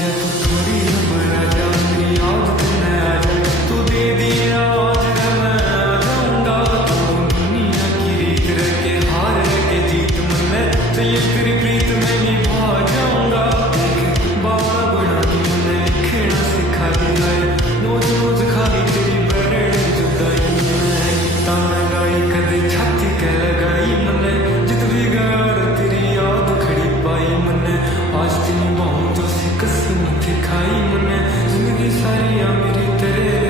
जब थोड़ी उम्र आ जा मेरी याद न आ जा तू दे दिया आज है मैं आ जाऊंगा तू दुनिया की रीत रह के हार रह के जीत मन चाहिए तेरी प्रीत में निभा जाऊंगा बाबा बना की मैंने लिखना सिखा दिया है रोज रोज खाली तेरी बरड़ जुदाई में ताना गाई कदे छाती के लगाई मैंने जित भी गया और तेरी याद खड़ी पाई मैंने आज तेरी बाहों जो सी कसम थी खाई मैंने जिंदगी सारी मेरी तेरे